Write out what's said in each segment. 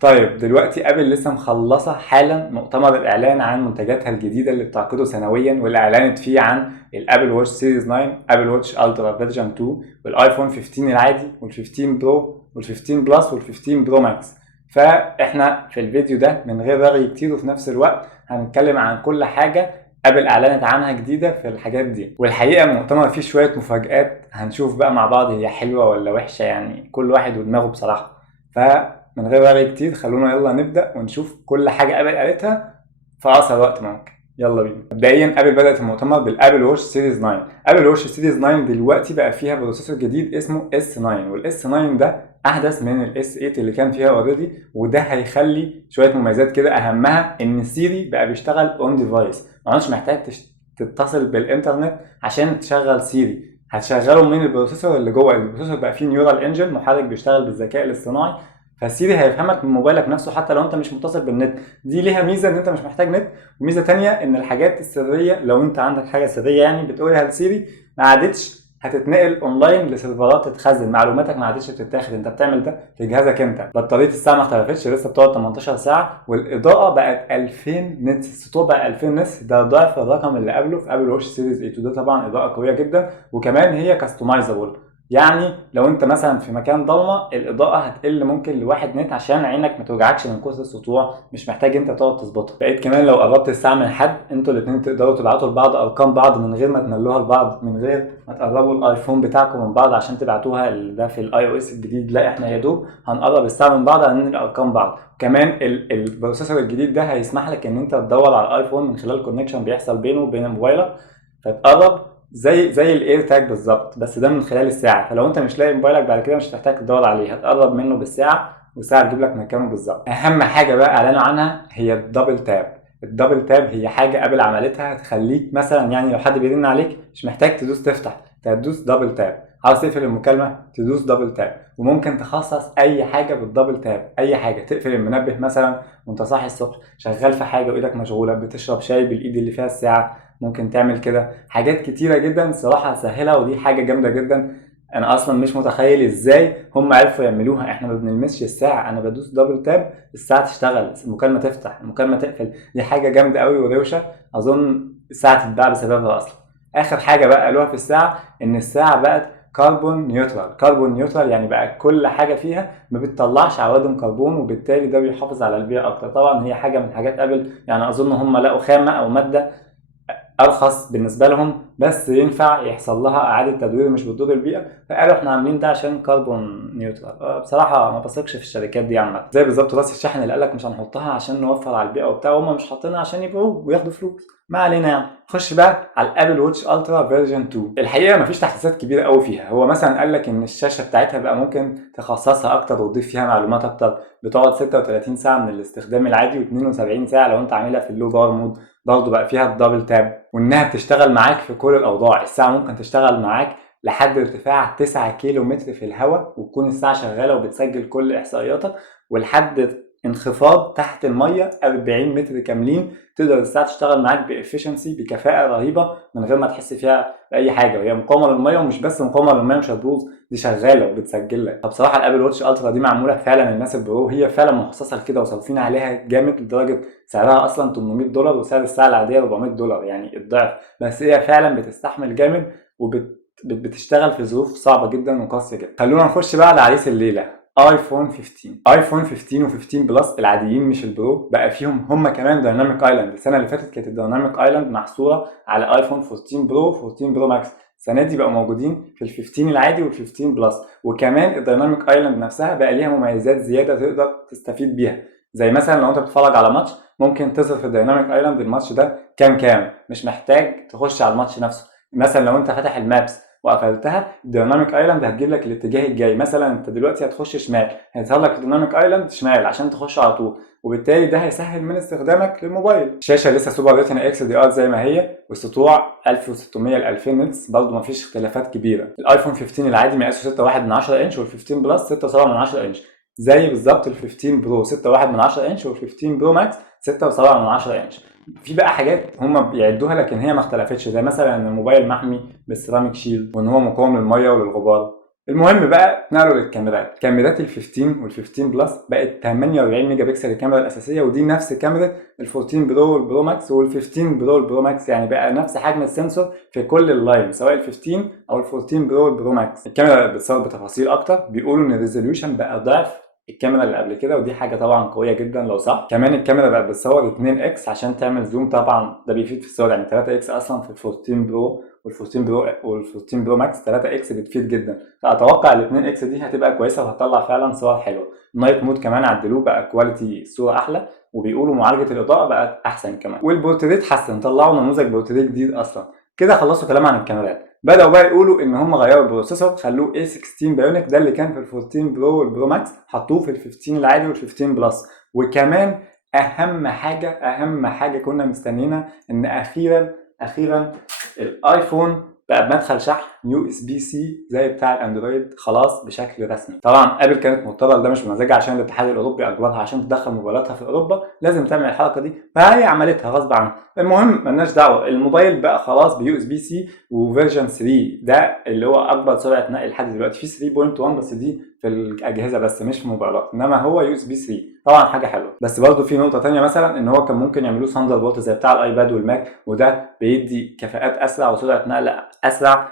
طيب دلوقتي ابل لسه مخلصه حالا مؤتمر الاعلان عن منتجاتها الجديده اللي بتعقده سنويا، واللي اعلنت فيه عن الابل واتش سيريز 9، ابل واتش الترا فيرجن 2، والايفون 15 العادي وال15 برو وال15 بلس وال15 برو ماكس. فاحنا في الفيديو ده من غير رغي كتير وفي نفس الوقت هنتكلم عن كل حاجه ابل اعلنت عنها جديده في الحاجات دي. والحقيقه المؤتمر فيه شويه مفاجآت، هنشوف بقى مع بعض هي حلوه ولا وحشه، يعني كل واحد ودماغه بصراحه. فمن غير رغي كتير خلونا يلا نبدأ ونشوف كل حاجة ابل قالتها في أقصر وقت ممكن. يلا بينا. مبدئيا ابل بدأت المؤتمر بالابل واتش سيريز 9. ابل واتش سيريز 9 دلوقتي بقى فيها بروسيسور جديد اسمه اس 9، والاس 9 ده احدث من الاس 8 اللي كان فيها اوريدي، وده هيخلي شويه مميزات كده، اهمها ان سيري بقى بيشتغل اون ديفايس، ما عادش محتاج تتصل بالانترنت عشان تشغل سيري، هتشغله من البروسيسور اللي جوه البروسيسور. بقى فيه نيورال انجن محرك بيشتغل بالذكاء الاصطناعي، فسيري هيفهمك من موبايلك نفسه حتى لو انت مش متصل بالنت. دي ليها ميزه ان انت مش محتاج نت، وميزه تانية ان الحاجات السريه لو انت عندك حاجه سريه يعني بتقولها لسيري ما عادتش هتتنقل اونلاين لسيرفرات تتخزن، معلوماتك ما عادتش بتتاخد، انت بتعمل ده في جهازك انت. بطاريه الساعه ما اختلفتش، لسه بتقعد 18 ساعه، والاضاءه بقت 2000 نتس، السطوع بقى 2000 نتس، ده ضعف الرقم اللي قبله في ابل واتش سيريز 8. وده طبعا اضاءه قويه جدا، وكمان هي كاستمايزابل، يعني لو انت مثلا في مكان ضلمه الاضاءه هتقل ممكن لواحد نت عشان عينك ما توجعكش من كتر السطوع، مش محتاج انت تقعد تظبطها. بقيت كمان لو قربت الساعه من حد، انتوا الاثنين تقدروا تبعتوا لبعض ارقام بعض من غير ما تنلوها لبعض، من غير ما تقربوا الايفون بتاعكم من بعض عشان تبعتوها. ده في الاي او اس الجديد، لا احنا يا دوب هنقرب الساعه من بعض هننقل ارقام بعض. كمان البروسيسور الجديد ده هيسمح لك ان انت تدور على الايفون من خلال كونكشن بيحصل بينه وبين موبايلك، فتقرب زي الاير تاج بالظبط، بس ده من خلال الساعه. فلو انت مش لاقي موبايلك بعد كده مش هتحتاج تدور عليه، هتقرب منه بالساعه والساعه تجيب لك مكانه بالظبط. اهم حاجه بقى اعلنوا عنها هي الدبل تاب. الدبل تاب هي حاجه ابل عملتها تخليك مثلا، يعني لو حد بيرن عليك مش محتاج تدوس تفتح، تدوس دبل تاب. عاوز تقفل المكالمه تدوس دبل تاب، وممكن تخصص اي حاجه بالدبل تاب. اي حاجه، تقفل المنبه مثلا وانت صاحي الصبح، شغال في حاجه وايدك مشغوله، بتشرب شاي بالايد اللي فيها الساعه، ممكن تعمل كده. حاجات كتيره جدا صراحه سهله، ودي حاجه جامده جدا. انا اصلا مش متخيل ازاي هم عرفوا يعملوها. احنا ما بنلمسش الساعه، انا بدوس دبل تاب الساعه تشتغل، المكالمه تفتح، المكالمه تقفل. دي حاجه جامده قوي وروشه، اظن الساعه تتباع بسببها اصلا. اخر حاجه بقى قالوها في الساعه ان الساعه بقت كربون نيوترال. كربون نيوترال يعني بقى كل حاجه فيها ما بتطلعش عوادم كربون، وبالتالي ده بيحافظ على البيئه اكتر. طبعا هي حاجه من حاجات ابل، يعني اظن هم لقوا خامه او ماده ارخص بالنسبه لهم بس ينفع يحصل لها اعاده تدوير مش بتضر البيئه، فقالوا احنا عاملين ده عشان كربون نيوترال. بصراحه ما بثقش في الشركات دي عامه، زي بالظبط راس الشحن اللي قالك مش هنحطها عشان نوفر على البيئه وبتاع، هم مش حاطينها عشان يبيعوه وياخدوا فلوس. ما علينا. يعني خش بقى على الابل واتش الترا فيرجن 2. الحقيقه مفيش تحديثات كبيره قوي فيها. هو مثلا قال لك ان الشاشه بتاعتها بقى ممكن تخصصها اكتر وتضيف فيها معلومات اكتر، بتقعد 36 ساعه من الاستخدام العادي و72 ساعه لو انت عاملها في اللو باور مود. برضه بقى فيها الدبل تاب، وانها بتشتغل معاك في كل الاوضاع. الساعه ممكن تشتغل معاك لحد ارتفاع 9 كيلو متر في الهواء وتكون الساعه شغاله وبتسجل كل احصائياتك، ولحد انخفاض تحت الميه 40 متر كاملين تقدر الساعه تشتغل معاك بافشنسي، بكفاءه رهيبه، من غير ما تحس فيها باي حاجه. وهي مقاومه للميه، ومش بس مقاومه للميه مش هتبوظ، دي شغاله وبتسجل لك. فبصراحه الابل واتش الترا دي معموله فعلا للناس البرو، هي فعلا مخصصه لكده وصارفين عليها جامد لدرجه سعرها اصلا $800 وسعر الساعه العاديه $400، يعني الضعف. بس هي فعلا بتستحمل جامد وبتشتغل في ظروف صعبه جدا وقاسيه جدا. خلونا نخش بقى على عريس الليله، ايفون 15. ايفون 15 و15 بلس العاديين مش البرو بقى فيهم هم كمان دايناميك ايلاند. السنه اللي فاتت كانت الدايناميك ايلاند محصوره على ايفون 14 برو 14 برو ماكس، السنه دي بقوا موجودين في ال 15 العادي وال 15 بلس. وكمان الدايناميك ايلاند نفسها بقى ليها مميزات زياده تقدر تستفيد بيها، زي مثلا لو انت بتتفرج على ماتش ممكن تظهر في الدايناميك ايلاند الماتش ده كام، مش محتاج تخش على الماتش نفسه. مثلا لو انت فاتح المابس وقفلتها، الديناميك ايلاند هتجيب لك الاتجاه الجاي. مثلا انت دلوقتي هتخش شمال، هيظهر لك الديناميك ايلاند شمال عشان تخش على طول، وبالتالي ده هيسهل من استخدامك للموبايل. الشاشه لسه سوبر ريتنا اكس دي ار زي ما هي، والسطوع 1600 ل 2000 نتس، برضه مفيش اختلافات كبيره. الايفون 15 العادي مقاسه 6.1 انش، وال15 بلس 6.7 انش، زي بالظبط ال 15 برو 6.1 انش، وال 15 برو ماكس 6.7 انش. في بقى حاجات هم بيعدوها لكن هي ما اختلفتش، زي مثلا ان الموبايل محمي بالسيراميك شيلد، وان هو مقاوم للميه وللغبار. المهم بقى نقلوا للكاميرات. كاميرات ال 15 وال 15 بلس بقت 48 ميجا بكسل الكاميرا الاساسيه، ودي نفس كاميرا ال 14 برو والبرو ماكس وال 15 برو والبرو ماكس، يعني بقى نفس حجم السنسور في كل اللاين سواء ال 15 او ال 14 برو والبرو ماكس. الكاميرا بتصور بتفاصيل اكتر، بيقولوا ان الريزوليوشن بقى ضعف الكاميرا اللي قبل كده، ودي حاجه طبعا قويه جدا لو صح. كمان الكاميرا بقت بتصور 2 اكس عشان تعمل زوم، طبعا ده بيفيد في الصور، يعني 3 اكس اصلا في ال 14 برو وال14 برو ماكس 3 اكس بتفيد جدا، فاتوقع ال 2 اكس دي هتبقى كويسه وهتطلع فعلا صور حلوه. النايت مود كمان عدلوه بقى كواليتي الصوره احلى، وبيقولوا معالجه الاضاءه بقت احسن كمان، والبورتريت حسن، طلعوا نموذج بورتريت جديد اصلا. كده خلصوا كلام عن الكاميرات. بدأوا بقى يقولوا ان هم غيروا البروسيسور، خلوه A16 بايونيك، ده اللي كان في ال 14 برو والبرو ماكس حطوه في ال 15 العادي وال 15 بلس. وكمان اهم حاجه كنا مستنيينها، ان اخيرا الايفون بقى بمدخل شحن USB-C زي بتاع الاندرويد خلاص بشكل رسمي. طبعا ابل كانت مضطره لده مش بمزاجها، عشان الاتحاد الاوروبي اجبرها عشان تدخل موبايلاتها في اوروبا لازم تعمل الحركه دي، فهي عملتها غصب عنها. المهم ملناش دعوه، الموبايل بقى خلاص USB-C وفيرجن 3، ده اللي هو اكبر سرعه نقل لحد دلوقتي، في 3.1 بس دي في الاجهزه بس مش في موبايلات، انما هو USB-C طبعا حاجه حلوه. بس برضه في نقطه ثانيه، مثلا ان هو كان ممكن يعملوه ثاندر بولت زي بتاع الايباد والماك، وده بيدي كفاءات اسرع وسرعه نقل اسرع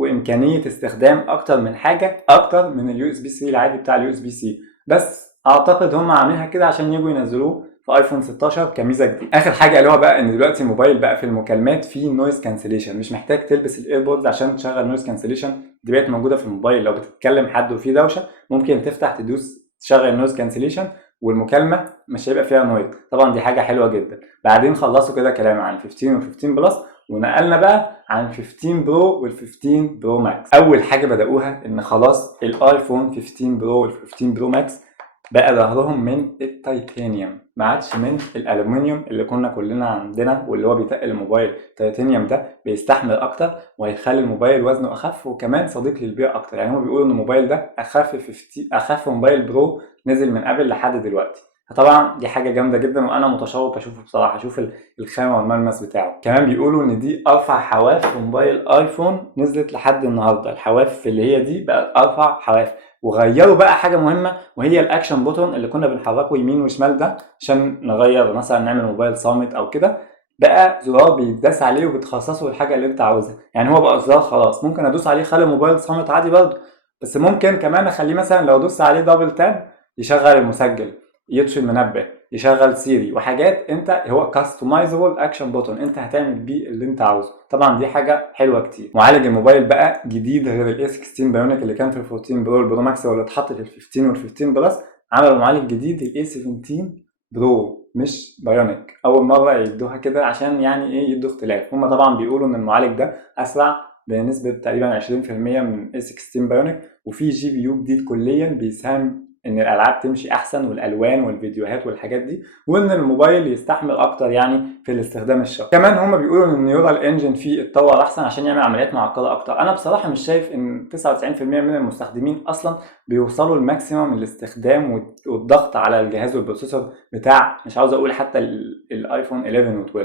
وامكانيه استخدام اكتر من حاجه اكتر من USB-C العادي بتاع USB-C. بس اعتقد هم عاملينها كده عشان يجوا ينزلوه في ايفون 16 كميزه جديده. اخر حاجه قالوها بقى ان دلوقتي الموبايل بقى في المكالمات فيه نويز كانسليشن، مش محتاج تلبس الايربودز عشان تشغل نويز كانسليشن، دي بقت موجوده في الموبايل. لو بتتكلم حد وفيه دوشه ممكن تفتح تدوس تشغل نويز كانسليشن والمكالمه مش هيبقى فيها نويز، طبعا دي حاجه حلوه جدا. بعدين خلصوا كده كلام عن 15 و 15 بلس، ونقلنا بقى عن 15 برو وال 15 برو ماكس. اول حاجه بداوها ان خلاص الايفون 15 برو وال 15 برو ماكس بقى ظهرهم من التيتانيوم، ما عادش من الالومنيوم اللي كنا كلنا عندنا واللي هو بيتقل الموبايل. التيتانيوم ده بيستحمل اكتر وهيخلي الموبايل وزنه اخف وكمان صديق للبيئه اكتر، يعني هم بيقولوا ان الموبايل ده اخف موبايل برو نزل من ابل لحد دلوقتي. فطبعا دي حاجه جامده جدا وانا متشوق اشوفه بصراحه، اشوف الخامه والملمس بتاعه. كمان بيقولوا ان دي ارفع حواف في موبايل ايفون نزلت لحد النهارده، الحواف اللي هي دي بقت ارفع حواف. وغيروا بقى حاجه مهمه وهي الاكشن بوتون اللي كنا بنحركه يمين وشمال ده عشان نغير مثلا نعمل موبايل صامت او كده، بقى زرار بيتداس عليه وبتخصصه الحاجه اللي انت عاوزها. يعني هو بقى زرار خلاص ممكن ادوس عليه خلي الموبايل صامت عادي برضه، بس ممكن كمان اخليه مثلا لو دوست عليه دبل تاب يشغل المسجل، يطفي المنبه، يشغل سيري وحاجات. انت هو كاستمايزبل اكشن بوتون، انت هتعمل بيه اللي انت عاوزه. طبعا دي حاجه حلوه كتير. معالج الموبايل بقى جديد غير الاي 16 بايونيك اللي كان في ال 14 برو والبرو ماكس واللي اتحط في ال 15 وال 15 بلس، عملوا معالج جديد الاي 17 برو مش بايونيك، اول مره يدوها كده عشان يعني ايه يدوا اختلاف. هم طبعا بيقولوا ان المعالج ده اسرع بنسبه تقريبا 20% من اي 16 بايونيك، وفي جي بي يو جديد كليا بيساهم ان الالعاب تمشي احسن والالوان والفيديوهات والحاجات دي، وان الموبايل يستحمل اكتر يعني في الاستخدام الشخصي. كمان هم بيقولوا ان النيورال انجن فيه اتطور احسن عشان يعمل عمليات معقده اكتر. انا بصراحه مش شايف ان 99% من المستخدمين اصلا بيوصلوا الماكسيمم الاستخدام والضغط على الجهاز والبروسيسور بتاع مش عاوز اقول حتى الايفون 11 و12.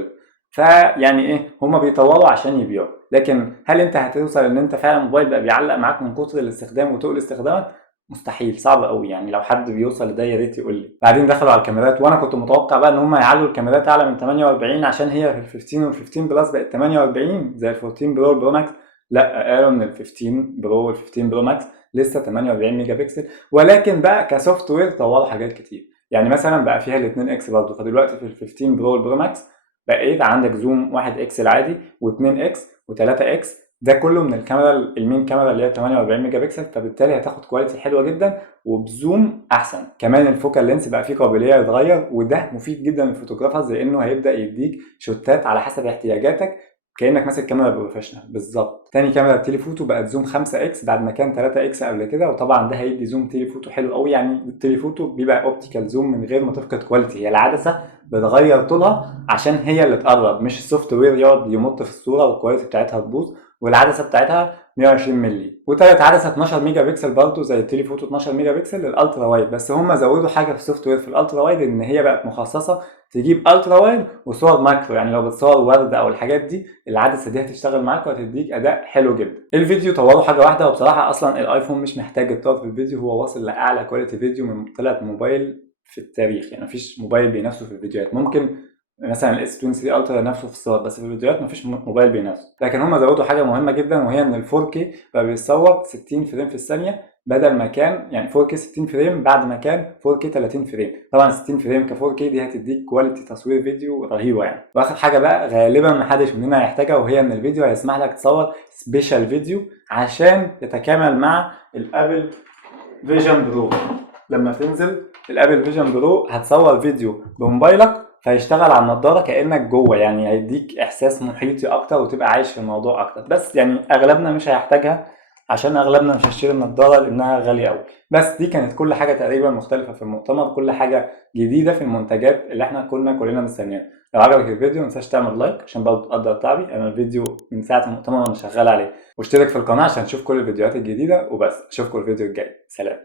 فيعني ايه هما بيطوروا عشان يبيعوا، لكن هل انت هتوصل ان انت فعلا الموبايل بقى بيعلق معاك من كتر الاستخدام وتقل استخدامك؟ مستحيل، صعب قوي. يعني لو حد بيوصل لده يا ريت يقول لي. بعدين دخلوا على الكاميرات، وانا كنت متوقع بقى ان هم يعلوا الكاميرات اعلى من 48 عشان هي في ال 15 وال 15 بلس بقت 48 زي ال 14 برو والبرو ماكس. لا، قالوا ان ال 15 برو وال 15 برو ماكس لسه 48 ميجا بكسل، ولكن بقى كسوفت وير طوروا حاجات كتير. يعني مثلا بقى فيها ال 2 اكس برضه، فدلوقتي في ال 15 برو والبرو ماكس بقيت عندك زوم 1 اكس العادي و2 اكس و3 اكس، ده كله من الكاميرا المين كاميرا اللي هي 48 ميجا بكسل، فبالتالي هتاخد كواليتي حلوه جدا وبزوم احسن. كمان الفوكال لينس بقى فيه قابليه يتغير، وده مفيد جدا للفوتوغرافرز لانه هيبدا يديك شوتات على حسب احتياجاتك كانك ماسك كاميرا بروفيشنال بالظبط. تاني كاميرا التليفوتو بقت زوم 5 اكس بعد ما كان 3 اكس قبل كده، وطبعا ده هيدي زوم تليفوتو حلو قوي. يعني التليفوتو بيبقى اوبتيكال زوم من غير ما تفقد كواليتي، هي العدسه بتغير طولها عشان هي اللي تقرب، مش السوفت وير يقعد يمط في الصوره والكواليتي بتاعتها تبوظ. والعدسه بتاعتها 120 مللي، وتالت عدسه 12 ميجا بكسل برضه زي التليفوتو 12 ميجا بكسل للالترا وايد. بس هم زودوا حاجه في السوفت وير في الالترا وايد، ان هي بقت مخصصه تجيب الترا وايد وصور ماكرو، يعني لو بتصور ورد او الحاجات دي العدسه دي هتشتغل معاك وهتديك اداء حلو جدا. الفيديو طوروا حاجه واحده، وبصراحه اصلا الايفون مش محتاج يتطور في الفيديو، هو واصل لاعلى كواليتي فيديو من طلعت موبايل في التاريخ، يعني مفيش موبايل بينافسه في الفيديوهات. ممكن مثلا الاس 23 الترا نفسه في الصور، بس في الفيديوهات مفيش موبايل بينافسه. لكن هم زودوا حاجه مهمه جدا، وهي ان ال 4K بقى بيصور 60 فريم في الثانيه، بدل ما كان يعني 4K 60 فريم بعد ما كان 4K 30 فريم. طبعا 60 فريم ك 4K دي هتديك كواليتي تصوير فيديو رهيبه يعني. واخر حاجه بقى غالبا محدش مننا هيحتاجها، وهي ان الفيديو هيسمح لك تصور سبيشال فيديو عشان يتكامل مع الابل فيجن برو. لما تنزل الابل فيجن برو هتصور فيديو بموبايلك فهيشتغل على النضاره كانك جوه، يعني هيديك احساس محيطي اكتر وتبقى عايش في الموضوع اكتر. بس يعني اغلبنا مش هيحتاجها، عشان اغلبنا مش هيشتري النضاره لانها غاليه قوي. بس دي كانت كل حاجه تقريبا مختلفه في المؤتمر، كل حاجه جديده في المنتجات اللي احنا كلنا مستنيينها. لو عجبك الفيديو متنساش تعمل لايك عشان برضه تقدر تعبي، انا الفيديو من ساعه المؤتمر وانا شغال عليه، واشترك في القناه عشان تشوف كل الفيديوهات الجديده. وبس اشوفكم الفيديو الجاي، سلام.